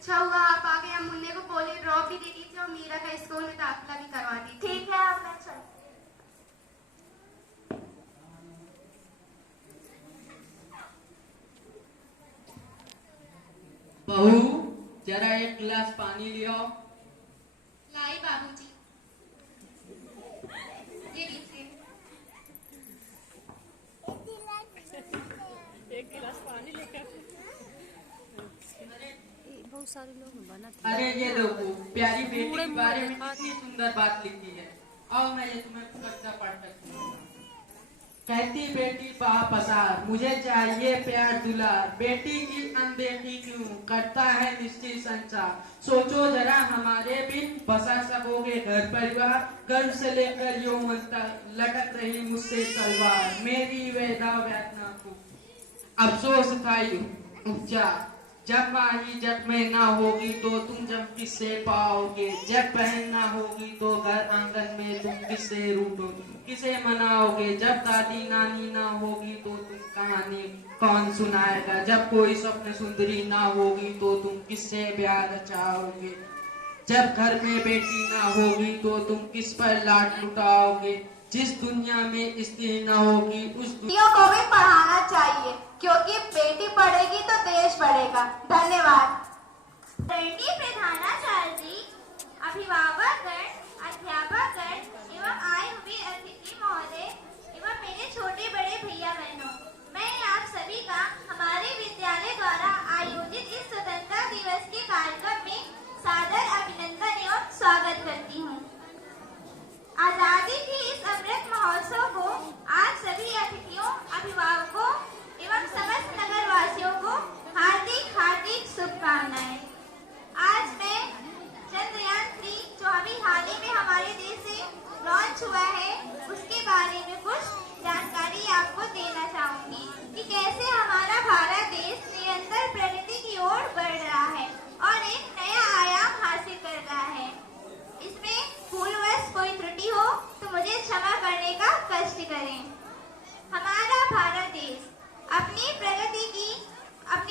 अच्छा हुआ आप आ गए। हम मुन्ने को पोलियो ड्रॉप भी दे दीजिए और मीरा का स्कूल में दाखिला भी करवा दीजिए। ठीक है, अब मैं चलती हूँ। बहू, जरा एक गिलास पानी ले आओ। लाई बाबूजी, ये लीजिए। एक गिलास पानी लेकर बहुत सारे लोग बनाते। अरे ये देखो, प्यारी बेटी के बारे में कितनी सुंदर बात लिखी है। आओ मैं ये तुम्हें कविता पढ़ सकती हूँ। कहती बेटी पसार, मुझे चाहिए प्यार दुलार, बेटी की अनदेखी क्यों करता है निश्चित संसार। सोचो जरा हमारे बिन बसा सकोगे घर परिवार, गर्भ से लेकर यौवन तक लटक रही मुझसे तलवार। मेरी वेदा वेदना को अफसोस था उपचार, जब माही जब में ना होगी तो तुम जब किससे पाओगे, जब बहन ना होगी तो घर आंगन में तुम किससे रूठोगे, किसे मनाओगे, जब दादी नानी ना होगी तो तुम कहानी कौन सुनाएगा, जब कोई स्वप्न सुंदरी ना होगी तो तुम किससे ब्याह रचाओगे, जब घर में बेटी ना होगी तो तुम किस पर लाड लुटाओगे। जिस दुनिया में स्त्री न होगी उस बेटियों को भी पढ़ाना चाहिए, क्योंकि बेटी पढ़ेगी तो देश बढ़ेगा। धन्यवाद। प्रधानाचार्य जी, अभिभावकगण, अध्यापकगण एवं आए हुए अतिथि महोदय एवं मेरे छोटे बड़े भैया बहनों, मैं आप सभी का हमारे विद्यालय द्वारा आयोजित इस स्वतंत्रता दिवस के कार्यक्रम में सादर अभिनंदन एवं स्वागत करती हूँ। आजादी की इस अमृत महोत्सव को आज सभी अतिथियों, अभिभावकों एवं समस्त नगरवासियों को हार्दिक हार्दिक शुभकामनाएं। आज मैं चंद्रयान 3 जो अभी हाल ही में हमारे देश से लॉन्च हुआ है उसके बारे में कुछ जानकारी आपको देना चाहूंगी कि कैसे हमारा भारत देश निरंतर प्रगति की ओर बढ़ रहा है और एक नया आयाम हासिल कर रहा है। इसमें भूलवश कोई त्रुटि हो तो मुझे क्षमा करने का कष्ट करें। हमारा भारत देश अपनी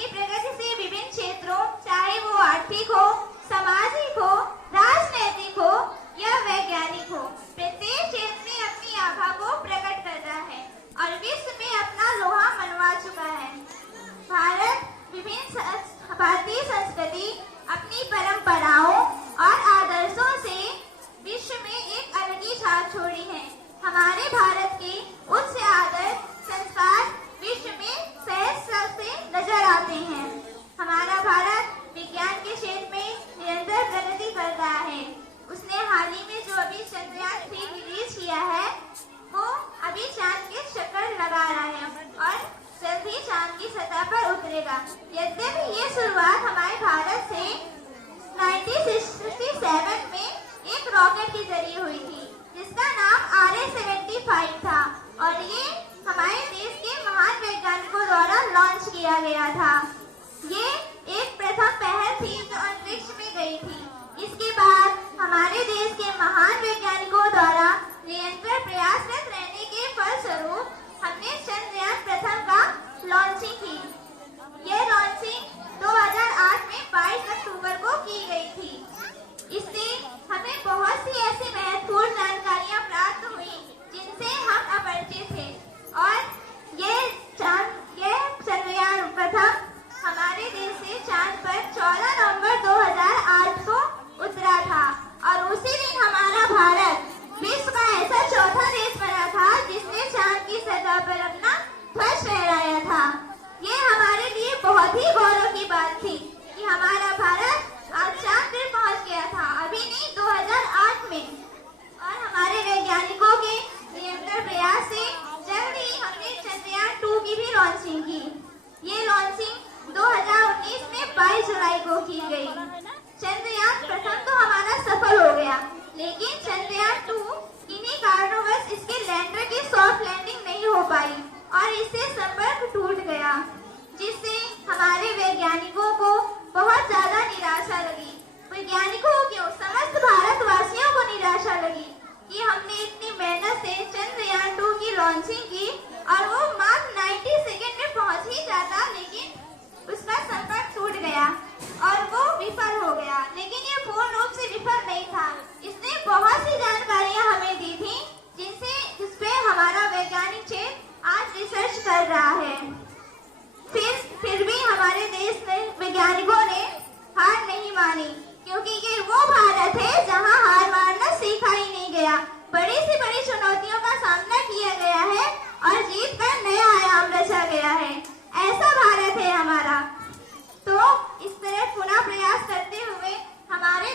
प्रगति से विभिन्न क्षेत्रों, चाहे वो आर्थिक हो, सामाजिक हो, राजनैतिक हो या वैज्ञानिक हो, प्रत्येक क्षेत्र में अपनी आभा को प्रकट कर रहा है और विश्व में अपना लोहा मनवा चुका है। भारतीय संस्कृति अपनी परंपराओं और आदर्शों से विश्व में एक अलग ही छाप छोड़ी है। हमारे भारत के उच्च आदर संस्कार विश्व में सहज से नजर आते हैं। हमारा भारत विज्ञान के क्षेत्र में निरंतर प्रगति कर रहा है। उसने हाल ही में जो अभी चंद्रयान 3 रिलीज किया है वो अभी चांद के चक्कर लगा रहा है और जल्द ही चांद की सतह पर उतरेगा। यद्यपि ये शुरुआत हमारे भारत से 1967 में एक रॉकेट के जरिए हुई थी जिसका नाम RS-75 था और ये हमारे देश के महान वैज्ञानिकों द्वारा लॉन्च किया गया था। ये एक प्रथम पहल थी जो अंतरिक्ष में गई थी। इसके बाद हमारे देश के महान वैज्ञानिकों द्वारा निरंतर प्रयासरत रहने के फलस्वरूप हमने चंद्रयान प्रथम का लॉन्चिंग की। यह लॉन्चिंग 2008 में 22 अक्टूबर को की गई थी। इससे हमें बहुत सी ऐसी महत्वपूर्ण जानकारियां प्राप्त हुई जिनसे हम अपरिचित थे और ये चंद्रयान प्रथम हमारे देश से चांद पर 14 नवंबर 2008 को उतरा था और उसी दिन हमारा भारत विश्व का ऐसा चौथा देश बना था जिसने चांद की सतह पर अपना ध्वज फहराया था। ये हमारे लिए बहुत ही गौरव की बात थी कि हमारा भारत आज चांद पर पहुंच गया था, अभी नहीं 2008 में। और हमारे वैज्ञानिकों के निरंतर प्रयास से जल्द ही हमने चंद्रयान 2 की भी लॉन्चिंग की। ये लॉन्चिंग 2019 में 22 जुलाई को की गई। चंद्रयान प्रथम तो हमारा सफल हो गया, लेकिन चंद्रयान 2 किन्हीं कारणोंवश इसके लैंडर की सॉफ्ट लैंडिंग नहीं हो पाई और इससे संपर्क टूट गया, जिससे हमारे वैज्ञानिकों को बहुत ज्यादा निराशा लगी। वैज्ञानिकों क्यों, समस्त भारतवासियों को निराशा लगी कि हमने इतनी मेहनत से चंद्रयान 2 की लॉन्चिंग की और वो मात्र 90 सेकेंड में पहुंच ही जाता, लेकिन उसका संपर्क टूट गया। और वो विफल हो गया। लेकिन ये पूर्ण रूप से विफल नहीं था। इसने बहुत सी जानकारियां हमें दी थी जिसपे हमारा वैज्ञानिक क्षेत्र आज रिसर्च कर रहा है। फिर भी हमारे देश में वैज्ञानिकों ने हार नहीं मानी, क्योंकि ये वो भारत है जहां हार मानना सीखा ही नहीं गया। बड़ी से बड़ी चुनौतियों का सामना किया गया है और जीत कर नया आयाम रचा गया है। ऐसा भारत है हमारा। तो इस तरह पुनः प्रयास करते हुए हमारे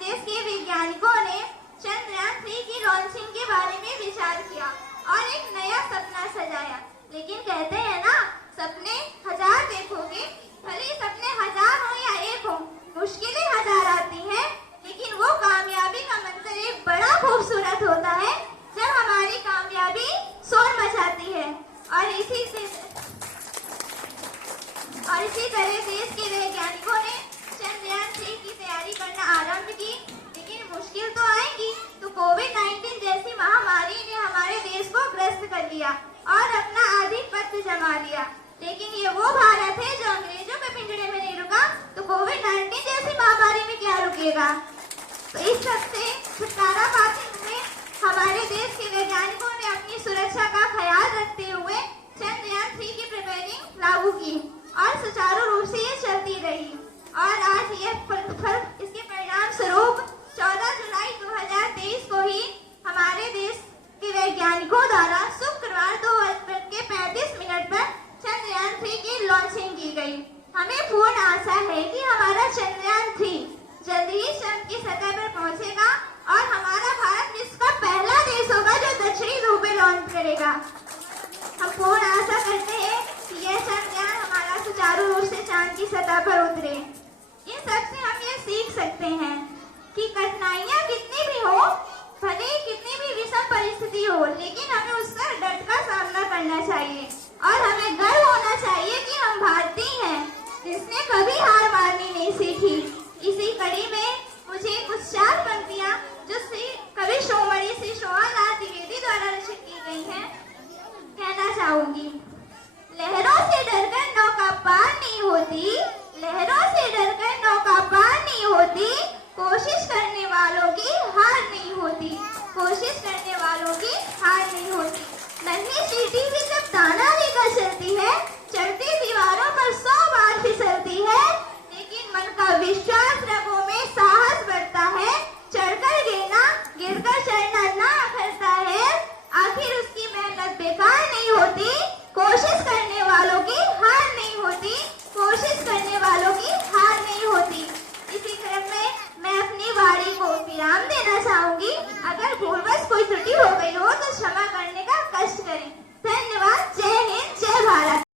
देश के वैज्ञानिकों ने चंद्रयान 3 की लॉन्चिंग के बारे में विचार किया और एक नया सपना सजाया। लेकिन कहते हैं ना, सपने 1000 देखोगे, भले सपने 1000 हो या 1 हो, मुश्किलें 1000 आती हैं, लेकिन वो कामयाबी का मंजर एक बड़ा खूबसूरत होता है जब हमारी कामयाबी शोर मचाती है। और इसी तरह देश के वैज्ञानिकों ने चंद्रयान 3 की तैयारी करना आरंभ की। लेकिन मुश्किल तो आएगी, तो कोविड-19 जैसी महामारी ने हमारे देश को ग्रस्त कर लिया और अपना आधिपत्य जमा लिया। लेकिन ये वो भारत है जो अंग्रेजों के पिंजड़े में नहीं रुका, तो कोविड-19 जैसी महामारी में क्या रुकेगा। तो इस सब से छुटकारा पाते हुए हमारे देश के वैज्ञानिकों ने अपनी सुरक्षा का ख्याल रखते हुए चंद्रयान 3 की प्रिपेयरिंग लागू की और सुचारू रूप से ये चलती रही। और आज इसके परिणाम स्वरूप 14 जुलाई 2023 को ही हमारे देश के वैज्ञानिकों द्वारा शुक्रवार 2:35 पर चंद्रयान 3 की लॉन्चिंग की गई। हमें पूर्ण आशा है कि हमारा चंद्रयान 3 जल्द ही चंद्र की सतह पर पहुंचेगा और हमारा भारत विश्व का पहला देश होगा जो दक्षिणी ध्रुव पे लॉन्च करेगा। हम पूर्ण आशा करते हैं कि यह चंद्रयान हमारा सुचारू रूप से चांद की सतह पर उतरे। इन सब से हम ये सीख सकते हैं कि कठिनाइयां कितनी भी हो, भले कितनी भी विषम परिस्थिति हो, लेकिन हमें उसका डट का सामना करना चाहिए और हमें गर्व होना चाहिए कि हम भारतीय हैं जिसने कभी हार माननी नहीं सीखी। इसी कड़ी में मुझे कुछ 4 पंक्तियां जो श्री कवि शिरोमणि श्री सोहनलाल द्विवेदी द्वारा रचित की गई हैं कहना चाहूंगी। लहरों से डरकर नौका पार नहीं होती, लहरों से डरकर नौका पार नहीं होती, कोशिश करने वालों की हार नहीं होती, कोशिश करने वालों की हार नहीं होती। नन्ही